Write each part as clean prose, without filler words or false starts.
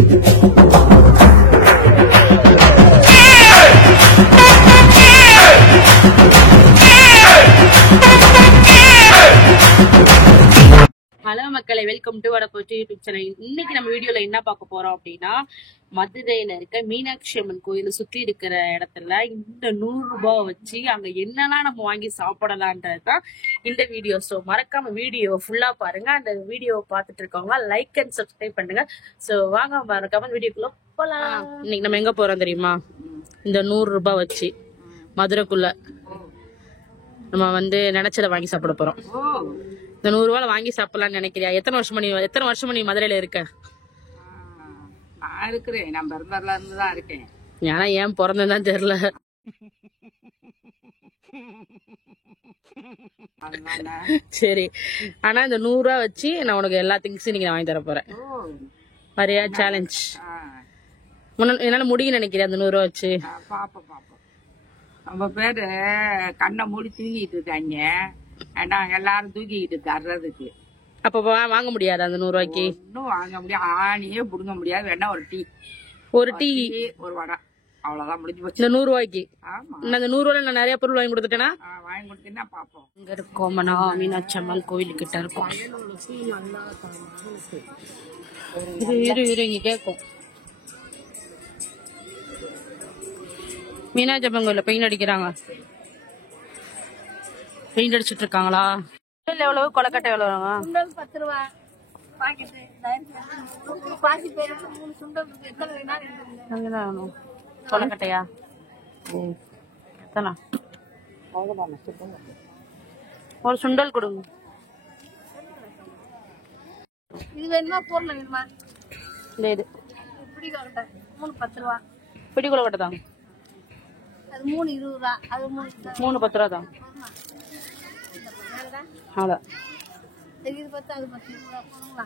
Hello மக்களை, welcome to வடபோச்சு YouTube channel. இன்னைக்கு நம்ம வீடியோல என்ன பார்க்க போறோம் அப்படின்னா, மதுரையில இருக்க மீனாட்சி அம்மன் கோயிலை சுத்தி இருக்கிற இடத்துல இந்த 100 ரூபாய் வச்சு அங்க என்னெல்லாம் நம்ம வாங்கி சாப்பிடலான்றதுதான் இந்த வீடியோ. ஸோ மறக்காம வீடியோ ஃபுல்லா பாருங்க. அந்த வீடியோவை பார்த்துட்டு இருக்கவங்க லைக் அண்ட் சப்ஸ்கிரைப் பண்ணுங்க. ஸோ வாங்க மறக்காம வீடியோக்குள்ள போலாம். இன்னைக்கு நம்ம எங்க போறோம் தெரியுமா? இந்த 100 ரூபாய் வச்சு மதுரைக்குள்ள நம்ம நினைச்சதை வாங்கி சாப்பிட போறோம். இந்த 100 ரூபாய் வாங்கி சாப்பிடலாம்னு நினைக்கிறியா? எத்தனை வருஷம் நீ மதுரையில இருக்க? நான் இருக்கிறேன், நான் பிறந்ததுல இருந்துதான் இருக்கேன். ஏன்னா ஏன் பிறந்ததான் தெரியல. சரி, ஆனா இந்த 100 ரூபாய் வச்சு நான் உனக்கு எல்லா திங்ஸும் நீங்க வாங்கி தர போறேன். வரையா? சேலஞ்ச். என்னால முடியும் நினைக்கிறேன் அந்த 100 ரூபாய் வச்சு. பாப்போம். நம்ம பேரு கண்ணை மூடி தூங்கிட்டு இருக்காங்க. ஏன்னா எல்லாரும் தூக்கிக்கிட்டு தர்றதுக்கு. அப்ப வாங்க முடியாது அந்த 100 ரூபாய்க்கு? இன்னும் வாங்க முடியாது, ஆணியே புடுங்க முடியாது. வேணா ஒரு டீ ஒரு வடை, அவ்வளவுதான், முடிஞ்சு போச்சு. இந்த 100 ரூபாய்க்கு? ஆமா, இந்த 100 ரூபாய்ல நான் நிறைய பொருள் வாங்கி கொடுத்துட்டேன்னா? வாங்கி கொடுத்தீங்கன்னா பாப்போம். இங்க இருக்கோம்னா மீனாட்சி அம்மன் கோயில் கிட்ட இருக்கும். இரு இங்க கேட்கும். மீனாட்சி அம்மன் கோயில பெயிண்ட் அடிக்கிறாங்க. பெயிண்ட் அடிச்சிட்டு இருக்காங்களா? எவ்வளவு? கொலக்கட்டை எவ்வளவு? 10 ரூபா பாக்கெட். கொலக்கட்டையா? எத்தனை? ஒரு சுண்டல் கொடுங்க. இது வேணுமா? பொருள் வேணுமா? இது பிடி கொலக்கட்டை 3 10 ரூபா. பிடி கொலக்கட்டை தாங்க. அது 3 20 ரூபா. அது 3 10 ரூபா தான். அவ்வளோ. இது 10 அது 10 ரூபா போடுங்களா?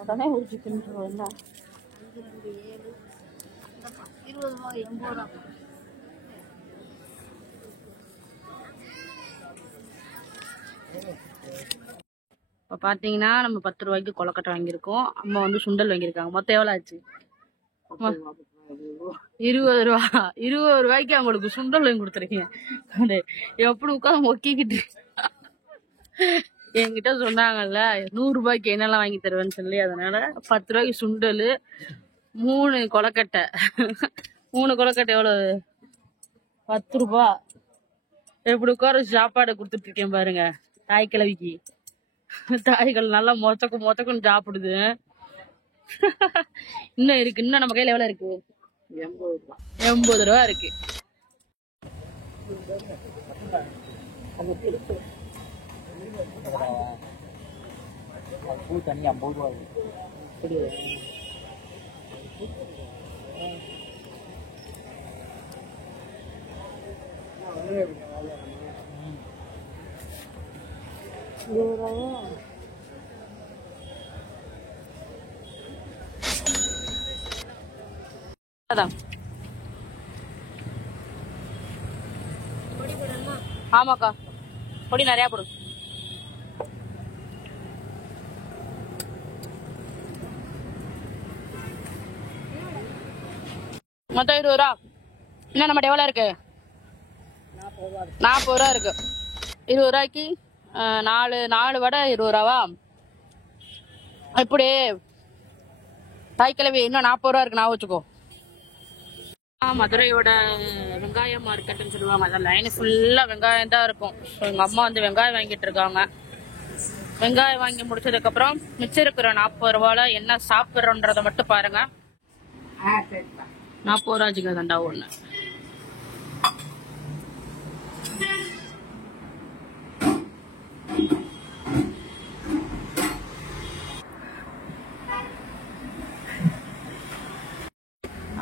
உடனே ஒரு சிக்கன் 20 ரூபா 80 ரூபா. இப்போ பார்த்தீங்கன்னா நம்ம 10 ரூபாய்க்கு கொலக்கட்டை வாங்கியிருக்கோம். அம்மா சுண்டல் வாங்கியிருக்காங்க. மொத்தம் எவ்வளோ ஆச்சு? 20 ரூபா. 20 ரூபாய்க்கு அவங்களுக்கு சுண்டல் வாங்கி கொடுத்துருக்கீங்க. எப்படி உட்காந்து மொக்கிக்கிட்டு என்கிட்ட சொன்னாங்கல்ல 100 ரூபாய்க்கு என்னெல்லாம் வாங்கி தருவேன்னு சொல்லி. அதனால 10 ரூபாய்க்கு சுண்டல், 3 கொலக்கட்டை. 3 கொலக்கட்டை எவ்வளவு? 10 ரூபா. எப்படி உட்கார சாப்பாடு கொடுத்துட்டு இருக்கேன் பாருங்க. தாய் கிழவிக்கு. தாய்கள் நல்லா மொத்தக்குன்னு சாப்பிடுது. இன்னும் இருக்கு. இன்னும் நம்ம கையில எவ்வளவு இருக்கு? 80 ரூபா இருக்கு. ஆமாக்கா, பொடி நிறைய போடு. மொத்தம் 20 ரூபா. இன்னும் நம்ம எவ்வளோ இருக்கு? 40 ரூபா இருக்கு. 20 ரூபாய்க்கு 4 வடை 20 ரூபாவா? இப்படி தாய்க்கிழவி இன்னும் 40 ரூபா இருக்கு. நான் வச்சுக்கோ. மதுரையோட வெங்காய மார்க்கெட்னு சொல்லுவாங்க. அதான் லைன் ஃபுல்லா வெங்காயம் தான் இருக்கும். எங்க அம்மா வெங்காயம் வாங்கிட்டு இருக்காங்க. வெங்காயம் வாங்கி முடிச்சதுக்கு அப்புறம் மிச்சம் இருக்கிற 40 ரூபால என்ன சாப்பிடுறோன்றத மட்டும் பாருங்க. 40 ரூபாய்க்கு தண்டா ஒண்ணு.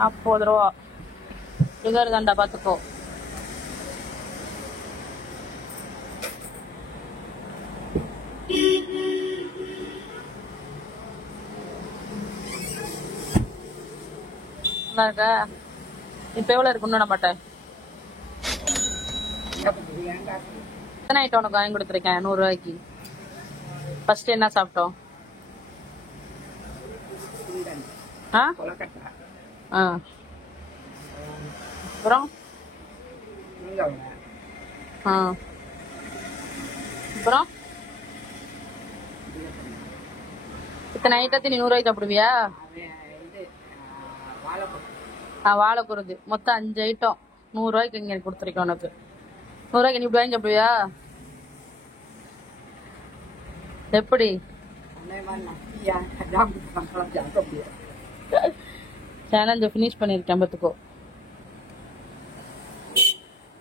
₹40 சுகர் தண்டா பாத்துக்கோ. இப்ப எவ்வளவு இருக்கு? இன்னும் நம்மட்ட எத்தனை ஐட்டம் உனக்கு வாங்கி கொடுத்துருக்கேன் 100 ரூபாய்க்கு? ஃபர்ஸ்ட் என்ன சாப்பிட்டோம்? ஆ கொலக்கட்டை, ஆ அப்புறம் ஆ அப்புறம் இத்தனை ஐட்டத்தை நீ 100 ரூபாய்க்கு சாப்பிடுவியா? வாழைக்குருது மொத்தம் 5 ஐட்டம் 100 ரூபாய்க்கு இங்க கொடுத்துருக்கேன் உனக்கு. 100 ரூபாய்க்கு நீ இப்படி வாங்கி சாப்பிடுவியா? எப்படி சேனல் ஃபினிஷ் பண்ணிருக்கேன் பார்த்துக்கோ.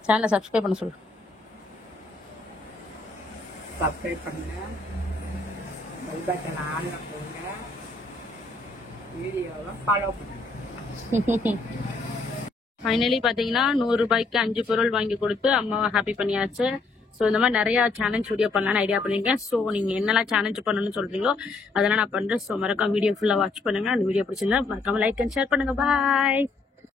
சேனலை சப்ஸ்கிரைப் பண்ண சொல்லு. சப்ஸ்கிரைப் பண்ணுங்க, பெல் பட்டன் ஆன்ல போடுங்க, வீடியோவை ஃபாலோ பண்ணுங்க. ஃபைனலி பாத்தீங்கன்னா 100 ரூபாய்க்கு 5 பொருள் வாங்கி கொடுத்து அம்மாவை ஹாப்பி பண்ணியாச்சு. ஸோ இந்த மாதிரி நிறைய சேலஞ்ச் வீடியோ பண்ணலான்னு ஐடியா பண்ணிருக்கேன். ஸோ நீங்க என்னெல்லாம் சேலஞ்ச் பண்ணணும்னு சொல்றீங்களோ அதெல்லாம் நான் பண்றேன். ஸோ மறக்காம வீடியோ ஃபுல்லா வாட்ச் பண்ணுங்க. அந்த வீடியோ பிடிச்சிருந்தா மறக்காம லைக் அண்ட் ஷேர் பண்ணுங்க. பாய்.